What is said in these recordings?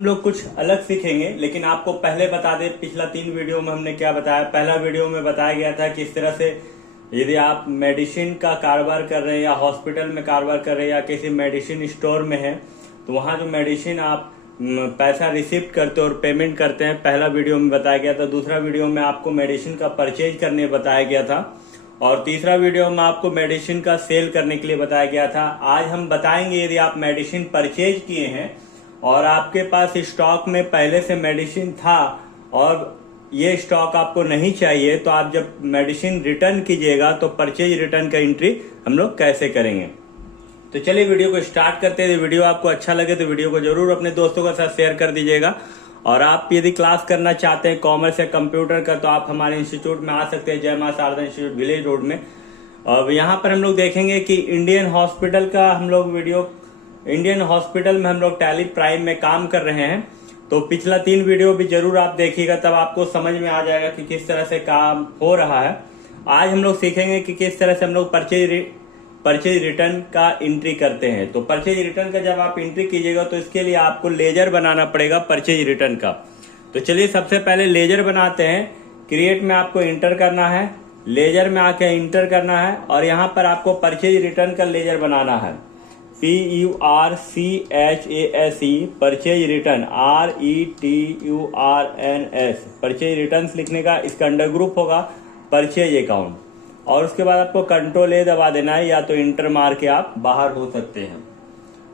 हम लोग कुछ अलग सीखेंगे, लेकिन आपको पहले बता दें पिछला 3 वीडियो में हमने क्या बताया। पहला वीडियो में बताया गया था कि इस तरह से यदि आप मेडिसिन का कारोबार कर रहे हैं या हॉस्पिटल में कारोबार कर रहे हैं या किसी मेडिसिन स्टोर में हैं, तो वहाँ जो मेडिसिन आप पैसा रिसीव करते और पेमेंट करते हैं, पहला वीडियो में बताया गया था। दूसरा वीडियो में आपको मेडिसिन का परचेज करने बताया गया था और तीसरा वीडियो में आपको मेडिसिन का सेल करने के लिए बताया गया था। आज हम बताएंगे यदि आप मेडिसिन परचेज किए हैं और आपके पास स्टॉक में पहले से मेडिसिन था और ये स्टॉक आपको नहीं चाहिए, तो आप जब मेडिसिन रिटर्न कीजिएगा तो परचेज रिटर्न का एंट्री हम लोग कैसे करेंगे। तो चलिए वीडियो को स्टार्ट करते हैं। वीडियो आपको अच्छा लगे तो वीडियो को जरूर अपने दोस्तों के साथ शेयर कर दीजिएगा। और आप यदि क्लास करना चाहते हैं कॉमर्स या कंप्यूटर का, तो आप हमारे इंस्टीट्यूट में आ सकते हैं, जय मां शारदा इंस्टीट्यूट, विलेज रोड में। और यहाँ पर हम लोग देखेंगे कि इंडियन हॉस्पिटल का हम लोग वीडियो, इंडियन हॉस्पिटल में हम लोग टैली प्राइम में काम कर रहे हैं। तो पिछला 3 वीडियो भी जरूर आप देखिएगा, तब आपको समझ में आ जाएगा कि किस तरह से काम हो रहा है। आज हम लोग सीखेंगे कि किस तरह से हम लोग परचेज रिटर्न का एंट्री करते हैं। तो परचेज रिटर्न का जब आप एंट्री कीजिएगा तो इसके लिए आपको लेजर बनाना पड़ेगा परचेज रिटर्न का। तो चलिए सबसे पहले लेजर बनाते हैं। क्रिएट में आपको इंटर करना है, लेजर में आके इंटर करना है और यहाँ पर आपको परचेज रिटर्न का लेजर बनाना है। PURCHASE purchase return, RETURNS purchase return लिखने का। इसका अंडर ग्रुप होगा परचेज अकाउंट और उसके बाद आपको कंट्रोल ए दबा देना है, या तो इंटर मार के आप बाहर हो सकते हैं।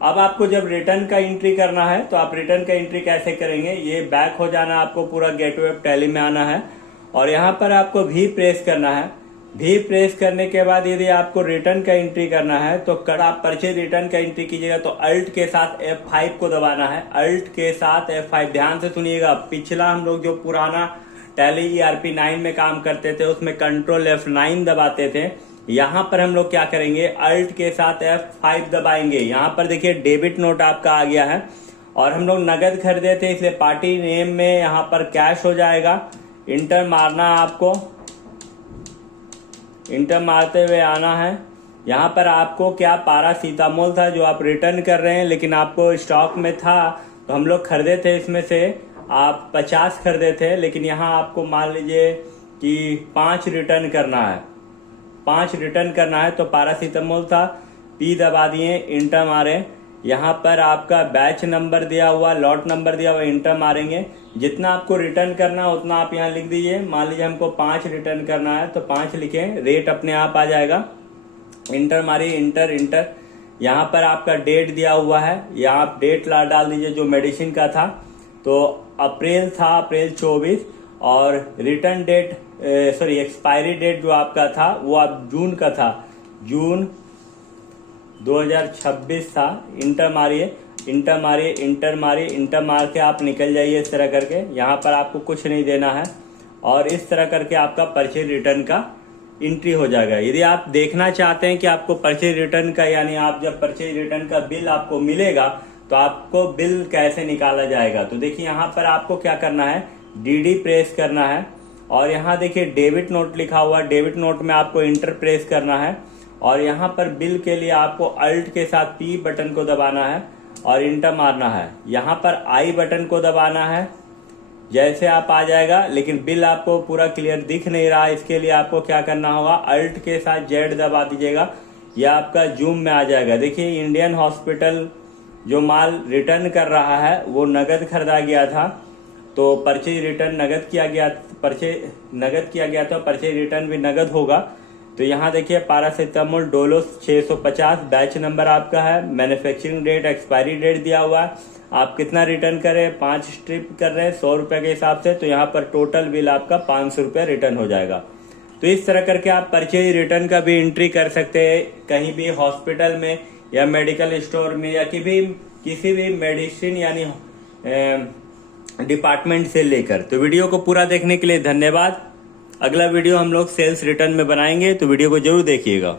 अब आपको जब रिटर्न का एंट्री करना है तो आप रिटर्न का एंट्री कैसे करेंगे, ये बैक हो जाना, आपको पूरा गेटवे ऑफ टैली में आना है और यहाँ पर आपको भी प्रेस करना है। भी प्रेस करने के बाद यदि आपको रिटर्न का एंट्री करना है तो आप परचेज रिटर्न का एंट्री कीजिएगा तो अल्ट के साथ F5 को दबाना है। अल्ट के साथ F5, ध्यान से सुनिएगा। पिछला हम लोग जो पुराना टैली ERP 9 में काम करते थे उसमें कंट्रोल F9 दबाते थे। यहाँ पर हम लोग क्या करेंगे, अल्ट के साथ F5 दबाएंगे। यहाँ पर देखिए डेबिट नोट आपका आ गया है और हम लोग नगद खरीदे थे, इसलिए पार्टी नेम में यहाँ पर कैश हो जाएगा। इंटर मारना है आपको, इंटर मारते हुए आना है। यहाँ पर आपको क्या पैरासीटामोल था जो आप रिटर्न कर रहे हैं, लेकिन आपको स्टॉक में था तो हम लोग खरीदे थे, इसमें से आप 50 खरीदे थे, लेकिन यहाँ आपको मान लीजिए कि 5 रिटर्न करना है। 5 रिटर्न करना है तो पैरासीटामोल था, पी दबा दिए, इंटर मारे। यहाँ पर आपका बैच नंबर दिया हुआ, लॉट नंबर दिया हुआ, इंटर मारेंगे। जितना आपको रिटर्न करना उतना आप यहाँ लिख दीजिए। मान लीजिए हमको 5 रिटर्न करना है तो 5 लिखें, रेट अपने आप आ जाएगा। इंटर मारिए, इंटर इंटर। यहाँ पर आपका डेट दिया हुआ है, यहाँ आप डेट डाल दीजिए जो मेडिसिन का था। तो अप्रैल था, अप्रैल 24, और रिटर्न डेट एक्सपायरी डेट जो आपका था वो आप जून का था, जून 2026 था। इंटर मारिए, इंटर मारिए, इंटर मारिए, इंटर मार के आप निकल जाइए इस तरह करके। यहाँ पर आपको कुछ नहीं देना है और इस तरह करके आपका परचेज रिटर्न का एंट्री हो जाएगा। यदि आप देखना चाहते हैं कि आपको परचेज रिटर्न का, यानी आप जब परचेज रिटर्न का बिल आपको मिलेगा तो आपको बिल कैसे निकाला जाएगा, तो देखिए यहाँ पर आपको क्या करना है, DD प्रेस करना है और यहाँ देखिए डेबिट नोट लिखा हुआ है। डेबिट नोट में आपको इंटर प्रेस करना है और यहाँ पर बिल के लिए आपको अल्ट के साथ P बटन को दबाना है और इंटर मारना है। यहाँ पर I बटन को दबाना है, जैसे आप आ जाएगा, लेकिन बिल आपको पूरा क्लियर दिख नहीं रहा। इसके लिए आपको क्या करना होगा, अल्ट के साथ Z दबा दीजिएगा, यह आपका जूम में आ जाएगा। देखिए इंडियन हॉस्पिटल जो माल रिटर्न कर रहा है वो नगद खरीदा गया था, तो परचेज रिटर्न नगद किया गया, तो परचेज रिटर्न भी नगद होगा। तो यहाँ देखिए पैरासीटामोल डोलो 650, बैच नंबर आपका है, मैन्युफैक्चरिंग डेट, एक्सपायरी डेट दिया हुआ है। आप कितना रिटर्न करें, 5 स्ट्रिप कर रहे हैं 100 रुपये के हिसाब से, तो यहाँ पर टोटल बिल आपका 500 रुपये रिटर्न हो जाएगा। तो इस तरह करके आप परचेज रिटर्न का भी एंट्री कर सकते हैं, कहीं भी हॉस्पिटल में या मेडिकल स्टोर में या किसी भी मेडिसिन यानी डिपार्टमेंट से लेकर। तो वीडियो को पूरा देखने के लिए धन्यवाद। अगला वीडियो हम लोग सेल्स रिटर्न में बनाएंगे, तो वीडियो को जरूर देखिएगा।